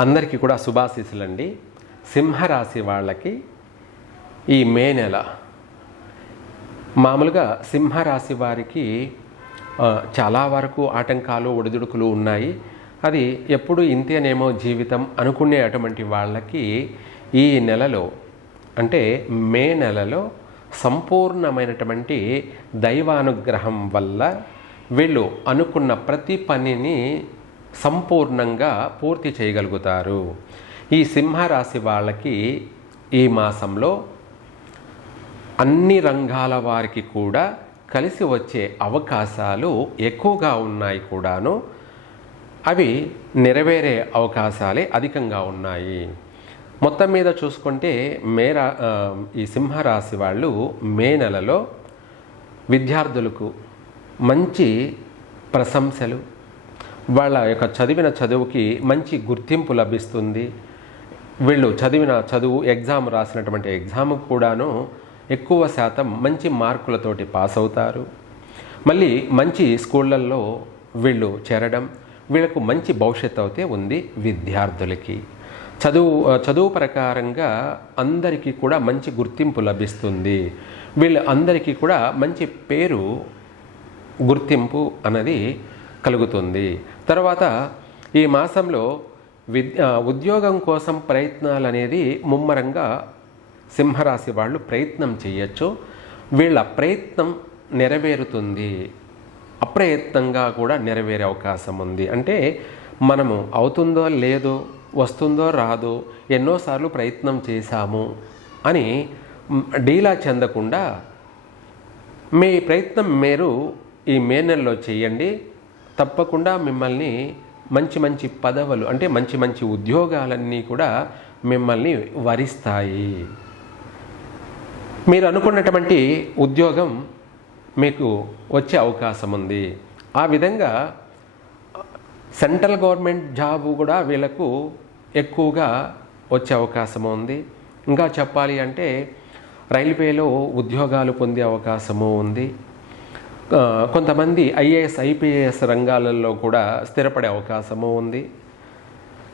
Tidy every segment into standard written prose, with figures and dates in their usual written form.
అందరికీ కూడా శుభాశీస్సులండి. సింహరాశి వాళ్ళకి ఈ మే నెల మామూలుగా సింహరాశి వారికి చాలా వరకు ఆటంకాలు ఒడిదుడుకులు ఉన్నాయి. అది ఎప్పుడు ఇంతేనేమో జీవితం అనుకునే అటువంటి వాళ్ళకి ఈ నెలలో అంటే మే నెలలో సంపూర్ణమైనటువంటి దైవానుగ్రహం వల్ల వీళ్ళు అనుకున్న ప్రతి పనిని సంపూర్ణంగా పూర్తి చేయగలుగుతారు. ఈ సింహరాశి వాళ్ళకి ఈ మాసంలో అన్ని రంగాల వారికి కూడా కలిసి వచ్చే అవకాశాలు ఎక్కువగా ఉన్నాయి కూడాను. అవి నెరవేరే అవకాశాలే అధికంగా ఉన్నాయి. మొత్తం మీద చూసుకుంటే ఈ సింహరాశి వాళ్ళు మే నెలలో విద్యార్థులకు మంచి ప్రశంసలు, వాళ్ళ యొక్క చదివిన చదువుకి మంచి గుర్తింపు లభిస్తుంది. వీళ్ళు చదివిన చదువు ఎగ్జామ్ రాసినటువంటి ఎగ్జామ్ కూడాను ఎక్కువ శాతం మంచి మార్కులతోటి పాస్ అవుతారు. మళ్ళీ మంచి స్కూళ్ళల్లో వీళ్ళు చేరడం, వీళ్ళకు మంచి భవిష్యత్తు అయితే ఉంది. విద్యార్థులకి చదువు ప్రకారంగా అందరికీ కూడా మంచి గుర్తింపు లభిస్తుంది. వీళ్ళందరికీ కూడా మంచి పేరు గుర్తింపు అన్నది కలుగుతుంది. తర్వాత ఈ మాసంలో ఉద్యోగం కోసం ప్రయత్నాలు అనేది ముమ్మరంగా సింహరాశి వాళ్ళు ప్రయత్నం చేయొచ్చు. వీళ్ళ ప్రయత్నం నెరవేరుతుంది, అప్రయత్నంగా కూడా నెరవేరే అవకాశం ఉంది. అంటే మనము అవుతుందో లేదో, వస్తుందో రాదో, ఎన్నోసార్లు ప్రయత్నం చేశాము అని డీలా చెందకుండా మీ ప్రయత్నం మీరు ఈ మే నెలలో చేయండి. తప్పకుండా మిమ్మల్ని మంచి మంచి పదవులు అంటే మంచి మంచి ఉద్యోగాలన్నీ కూడా మిమ్మల్ని వరిస్తాయి. మీరు అనుకున్నటువంటి ఉద్యోగం మీకు వచ్చే అవకాశం ఉంది. ఆ విధంగా సెంట్రల్ గవర్నమెంట్ జాబు కూడా వీళ్ళకు ఎక్కువగా వచ్చే అవకాశం ఉంది. ఇంకా చెప్పాలి అంటే రైల్వేలో ఉద్యోగాలు పొందే అవకాశము ఉంది. కొంతమంది ఐఏఎస్ ఐపీఎస్ రంగాలలో కూడా స్థిరపడే అవకాశము ఉంది.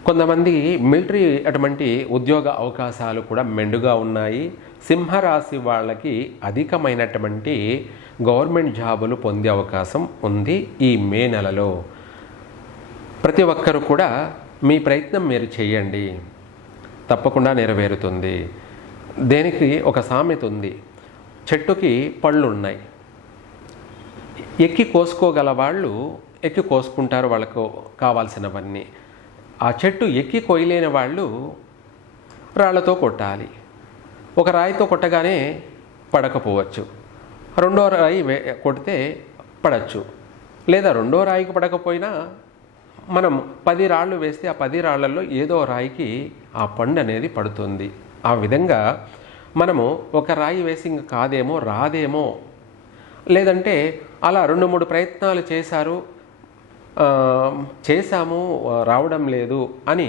కొంతమంది మిలిటరీ అటువంటి ఉద్యోగ అవకాశాలు కూడా మెండుగా ఉన్నాయి. సింహరాశి వాళ్ళకి అధికమైనటువంటి గవర్నమెంట్ జాబులు పొందే అవకాశం ఉంది ఈ మే నెలలో. ప్రతి ఒక్కరు కూడా మీ ప్రయత్నం మీరు చేయండి, తప్పకుండా నెరవేరుతుంది. దేనికి ఒక సామెత ఉంది, చెట్టుకి పళ్ళు ఉన్నాయి, ఎక్కి కోసుకోగల వాళ్ళు ఎక్కి కోసుకుంటారు వాళ్ళకు కావాల్సినవన్నీ. ఆ చెట్టు ఎక్కి కొయ్యలేని వాళ్ళు రాళ్లతో కొట్టాలి. ఒక రాయితో కొట్టగానే పడకపోవచ్చు, రెండో రాయి కొడితే పడచ్చు. లేదా రెండో రాయికి పడకపోయినా మనం 10 రాళ్ళు వేస్తే ఆ 10 రాళ్లలో ఏదో రాయికి ఆ పండు అనేది పడుతుంది. ఆ విధంగా మనము ఒక రాయి వేసి ఇంక కాదేమో రాదేమో, లేదంటే అలా 2-3 ప్రయత్నాలు చేశాము రావడం లేదు అని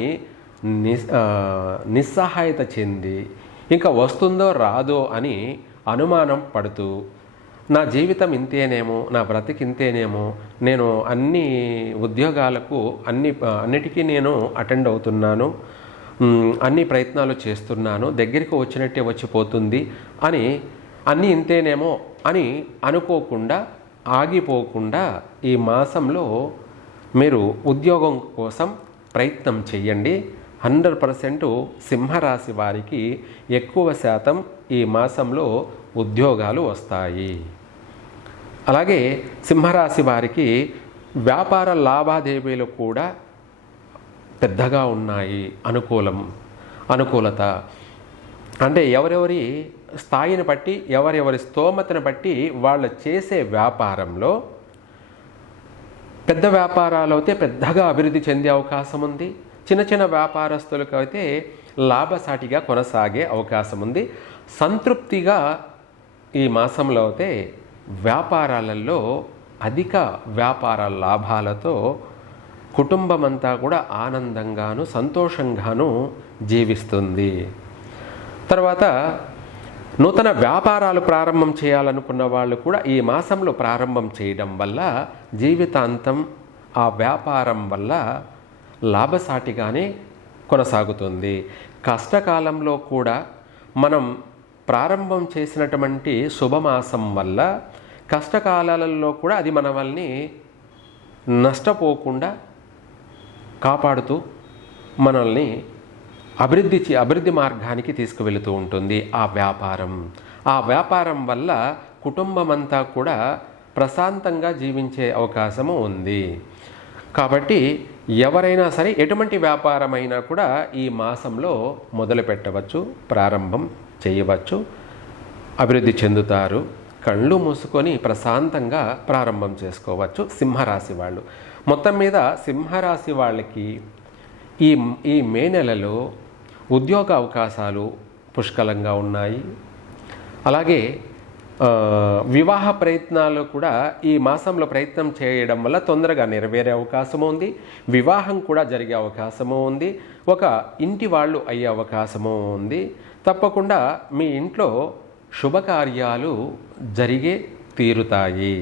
నిస్సహాయత చెంది ఇంకా వస్తుందో రాదో అని అనుమానం పడుతూ నా జీవితం ఇంతేనేమో, నా బ్రతికి ఇంతేనేమో, నేను అన్ని ఉద్యోగాలకు అన్నిటికీ నేను అటెండ్ అవుతున్నాను, అన్ని ప్రయత్నాలు చేస్తున్నాను, దగ్గరికి వచ్చినట్టే వచ్చిపోతుంది అని అన్నీ ఇంతేనేమో అని అనుకోకుండా ఆగిపోకుండా ఈ మాసంలో మీరు ఉద్యోగం కోసం ప్రయత్నం చేయండి. 100% సింహరాశి వారికి ఎక్కువ శాతం ఈ మాసంలో ఉద్యోగాలు వస్తాయి. అలాగే సింహరాశి వారికి వ్యాపార లావాదేవీలు కూడా పెద్దగా ఉన్నాయి. అనుకూలత అంటే ఎవరెవరి స్థాయిని బట్టి, ఎవరెవరి స్తోమతను బట్టి వాళ్ళు చేసే వ్యాపారంలో పెద్ద వ్యాపారాలు అయితే పెద్దగా అభివృద్ధి చెందే అవకాశం ఉంది. చిన్న చిన్న వ్యాపారస్తులకు అయితే లాభసాటిగా కొనసాగే అవకాశం ఉంది. సంతృప్తిగా ఈ మాసంలో అయితే వ్యాపారాలలో అధిక వ్యాపార లాభాలతో కుటుంబం అంతా కూడా ఆనందంగాను సంతోషంగాను జీవిస్తుంది. తర్వాత నూతన వ్యాపారాలు ప్రారంభం చేయాలనుకున్న వాళ్ళు కూడా ఈ మాసంలో ప్రారంభం చేయడం వల్ల జీవితాంతం ఆ వ్యాపారం వల్ల లాభసాటిగానే కొనసాగుతుంది. కష్టకాలంలో కూడా మనం ప్రారంభం చేసినటువంటి శుభమాసం వల్ల కష్టకాలాలలో కూడా అది మనల్ని నష్టపోకుండా కాపాడుతూ మనల్ని అభివృద్ధి మార్గానికి తీసుకువెళుతూ ఉంటుంది ఆ వ్యాపారం వల్ల కుటుంబం అంతా కూడా ప్రశాంతంగా జీవించే అవకాశము ఉంది. కాబట్టి ఎవరైనా సరే ఎటువంటి వ్యాపారమైనా కూడా ఈ మాసంలో మొదలు పెట్టవచ్చు, ప్రారంభం చేయవచ్చు, అభివృద్ధి చెందుతారు. కళ్ళు మూసుకొని ప్రశాంతంగా ప్రారంభం చేసుకోవచ్చు సింహరాశి వాళ్ళు. మొత్తం మీద సింహరాశి వాళ్ళకి ఈ మే నెలలో ఉద్యోగ అవకాశాలు పుష్కలంగా ఉన్నాయి. అలాగే వివాహ ప్రయత్నాలు కూడా ఈ మాసంలో ప్రయత్నం చేయడం వల్ల తొందరగా నెరవేరే అవకాశము ఉంది. వివాహం కూడా జరిగే అవకాశము ఉంది. ఒక ఇంటి వాళ్ళు అయ్యే అవకాశము ఉంది. తప్పకుండా మీ ఇంట్లో శుభకార్యాలు జరిగే తీరుతాయి.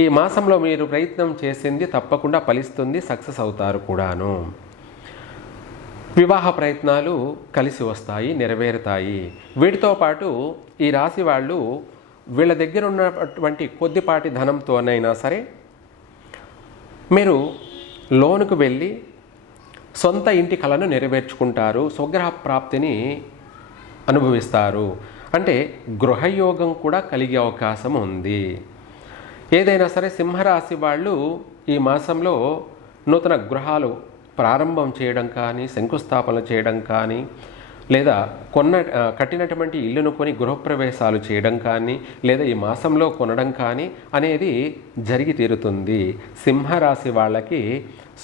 ఈ మాసంలో మీరు ప్రయత్నం చేసింది తప్పకుండా ఫలిస్తుంది, సక్సెస్ అవుతారు కూడాను. వివాహ ప్రయత్నాలు కలిసి వస్తాయి, నెరవేరుతాయి. వీటితో పాటు ఈ రాశి వాళ్ళు వీళ్ళ దగ్గర ఉన్నటువంటి కొద్దిపాటి ధనంతోనైనా సరే మీరు లోనుకు వెళ్ళి సొంత ఇంటి కలను నెరవేర్చుకుంటారు, స్వగృహ ప్రాప్తిని అనుభవిస్తారు. అంటే గృహయోగం కూడా కలిగే అవకాశం ఉంది. ఏదైనా సరే సింహరాశి వాళ్ళు ఈ మాసంలో నూతన గృహాలు ప్రారంభం చేయడం కానీ, శంకుస్థాపన చేయడం కానీ, లేదా కట్టినటువంటి ఇల్లును కొని గృహప్రవేశాలు చేయడం కానీ, లేదా ఈ మాసంలో కొనడం కానీ అనేది జరిగి తీరుతుంది. సింహరాశి వాళ్ళకి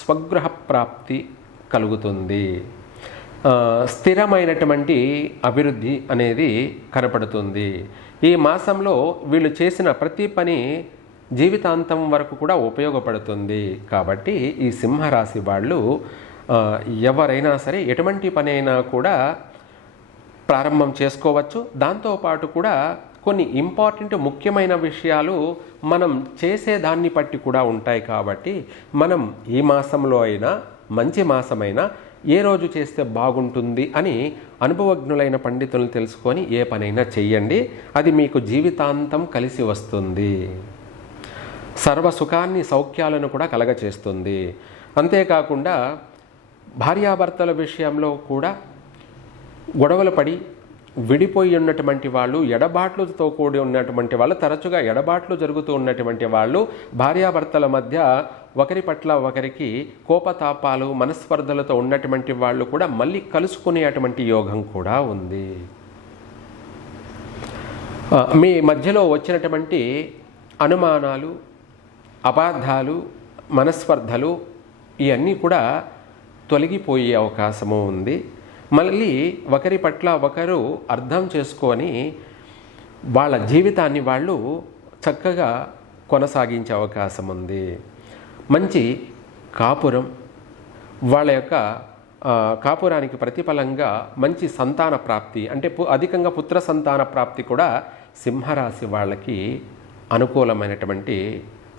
స్వగృహ ప్రాప్తి కలుగుతుంది. స్థిరమైనటువంటి అభివృద్ధి అనేది కనపడుతుంది. ఈ మాసంలో వీళ్ళు చేసిన ప్రతి పని జీవితాంతం వరకు కూడా ఉపయోగపడుతుంది. కాబట్టి ఈ సింహరాశి వాళ్ళు ఎవరైనా సరే ఎటువంటి పని అయినా కూడా ప్రారంభం చేసుకోవచ్చు. దాంతోపాటు కూడా కొన్ని ఇంపార్టెంట్ ముఖ్యమైన విషయాలు మనం చేసేదాన్ని బట్టి కూడా ఉంటాయి. కాబట్టి మనం ఈ మాసంలో అయినా, మంచి మాసమైనా ఏ రోజు చేస్తే బాగుంటుంది అని అనుభవజ్ఞులైన పండితులను తెలుసుకొని ఏ పనైనా చెయ్యండి. అది మీకు జీవితాంతం కలిసి వస్తుంది. సర్వ సుఖాన్ని, సౌఖ్యాలను కూడా కలగచేస్తుంది. అంతేకాకుండా భార్యాభర్తల విషయంలో కూడా గొడవలు పడి విడిపోయి ఉన్నటువంటి వాళ్ళు, ఎడబాట్లతో కూడి ఉన్నటువంటి వాళ్ళు, తరచుగా ఎడబాట్లు జరుగుతూ ఉన్నటువంటి వాళ్ళు, భార్యాభర్తల మధ్య ఒకరి పట్ల ఒకరికి కోపతాపాలు, మనస్పర్ధలతో ఉన్నటువంటి వాళ్ళు కూడా మళ్ళీ కలుసుకునేటువంటి యోగం కూడా ఉంది. మీ మధ్యలో వచ్చినటువంటి అనుమానాలు, అపార్థాలు, మనస్పర్ధలు ఇవన్నీ కూడా తొలగిపోయే అవకాశము ఉంది. మళ్ళీ ఒకరి పట్ల ఒకరు అర్థం చేసుకొని వాళ్ళ జీవితాన్ని వాళ్ళు చక్కగా కొనసాగించే అవకాశం ఉంది. మంచి కాపురం, వాళ్ళ యొక్క కాపురానికి ప్రతిఫలంగా మంచి సంతాన ప్రాప్తి, అంటే అధికంగా పుత్ర సంతాన ప్రాప్తి కూడా సింహరాశి వాళ్ళకి అనుకూలమైనటువంటి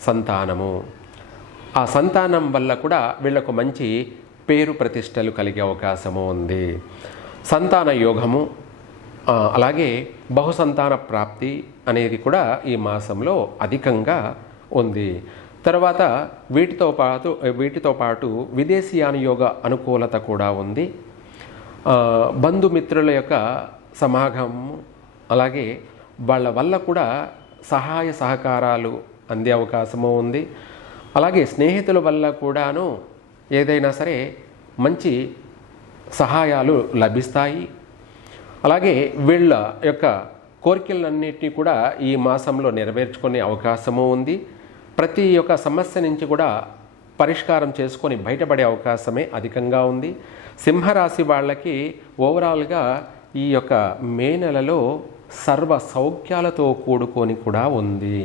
సంతానము. ఆ సంతానం వల్ల కూడా వీళ్ళకు మంచి పేరు ప్రతిష్టలు కలిగే అవకాశము ఉంది. సంతాన యోగము, అలాగే బహుసంతాన ప్రాప్తి అనేది కూడా ఈ మాసంలో అధికంగా ఉంది. తర్వాత వీటితో పాటు విదేశీయాన యోగ అనుకూలత కూడా ఉంది. బంధుమిత్రుల యొక్క సమాగమం, అలాగే వాళ్ళ వల్ల కూడా సహాయ సహకారాలు అందే అవకాశము ఉంది. అలాగే స్నేహితుల వల్ల కూడాను ఏదైనా సరే మంచి సహాయాలు లభిస్తాయి. అలాగే వీళ్ళ యొక్క కోరికలన్నిటినీ కూడా ఈ మాసంలో నెరవేర్చుకునే అవకాశము ఉంది. ప్రతి ఒక్క సమస్య నుంచి కూడా పరిష్కారం చేసుకొని బయటపడే అవకాశమే అధికంగా ఉంది. సింహరాశి వాళ్ళకి ఓవరాల్గా ఈ యొక్క మే నెలలో సర్వ సౌఖ్యాలతో కూడుకొని కూడా ఉంది.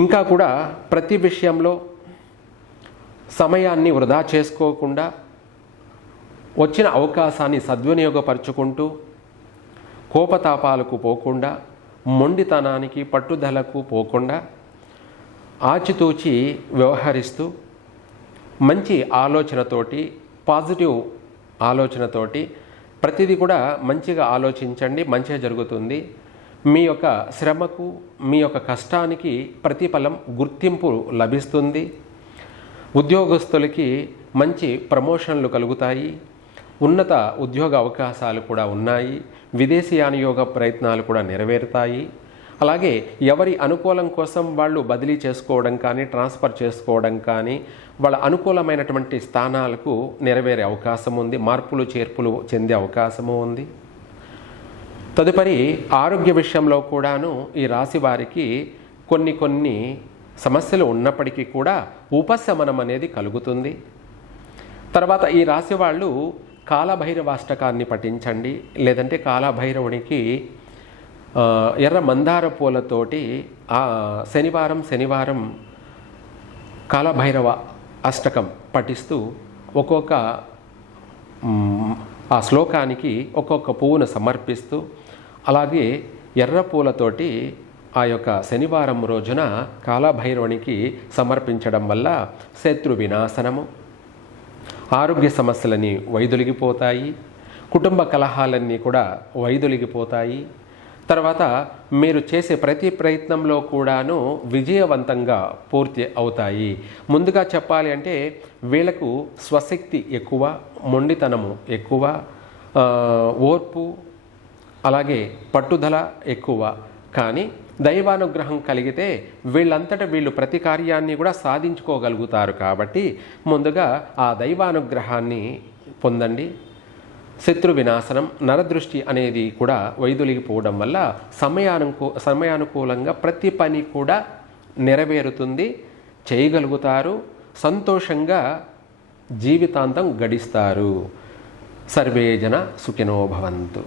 ఇంకా కూడా ప్రతి విషయంలో సమయాన్ని వృధా చేసుకోకుండా, వచ్చిన అవకాశాన్ని సద్వినియోగపరుచుకుంటూ, కోపతాపాలకు పోకుండా, మొండితనానికి పట్టుదలకు పోకుండా ఆచితూచి వ్యవహరిస్తూ మంచి ఆలోచనతోటి పాజిటివ్ ఆలోచనతోటి ప్రతిదీ కూడా మంచిగా ఆలోచించండి, మంచిగా జరుగుతుంది. మీ యొక్క శ్రమకు, మీ యొక్క కష్టానికి ప్రతిఫలం, గుర్తింపు లభిస్తుంది. ఉద్యోగస్తులకి మంచి ప్రమోషన్లు కలుగుతాయి. ఉన్నత ఉద్యోగ అవకాశాలు కూడా ఉన్నాయి. విదేశీయానయోగ ప్రయత్నాలు కూడా నెరవేరుతాయి. అలాగే ఎవరి అనుకూలం కోసం వాళ్ళు బదిలీ చేసుకోవడం కానీ, ట్రాన్స్ఫర్ చేసుకోవడం కానీ, వాళ్ళ అనుకూలమైనటువంటి స్థానాలకు నెరవేరే అవకాశం ఉంది. మార్పులు చేర్పులు చెందే అవకాశము ఉంది. తదుపరి ఆరోగ్య విషయంలో కూడాను ఈ రాశి వారికి కొన్ని సమస్యలు ఉన్నప్పటికీ కూడా ఉపశమనం అనేది కలుగుతుంది. తర్వాత ఈ రాశి వాళ్ళు కాలభైరవాష్టకాన్ని పఠించండి. లేదంటే కాలభైరవునికి ఎర్ర మందార పూలతోటి శనివారం కాలభైరవ అష్టకం పఠిస్తూ ఒక్కొక్క ఆ శ్లోకానికి ఒక్కొక్క పువ్వును సమర్పిస్తూ, అలాగే ఎర్ర పూలతోటి ఆ యొక్క శనివారం రోజున కాలభైరవునికి సమర్పించడం వల్ల శత్రు వినాశనము, ఆరోగ్య సమస్యలన్నీ వైదొలిగిపోతాయి. కుటుంబ కలహాలన్నీ కూడా వైదొలిగిపోతాయి. తర్వాత మీరు చేసే ప్రతి ప్రయత్నంలో కూడాను విజయవంతంగా పూర్తి అవుతాయి. ముందుగా చెప్పాలి అంటే వీళ్ళకు స్వశక్తి ఎక్కువ, మొండితనము ఎక్కువ, ఓర్పు, అలాగే పట్టుదల ఎక్కువ. కానీ దైవానుగ్రహం కలిగితే వీళ్ళంతటా వీళ్ళు ప్రతి కార్యాన్ని కూడా సాధించుకోగలుగుతారు. కాబట్టి ముందుగా ఆ దైవానుగ్రహాన్ని పొందండి. శత్రు వినాశనం, నరదృష్టి అనేది కూడా వైదొలిగిపోవడం వల్ల సమయానుకూలంగా ప్రతి పని కూడా నెరవేరుతుంది, చేయగలుగుతారు, సంతోషంగా జీవితాంతం గడిస్తారు. సర్వే జన సుఖినో భవంతు.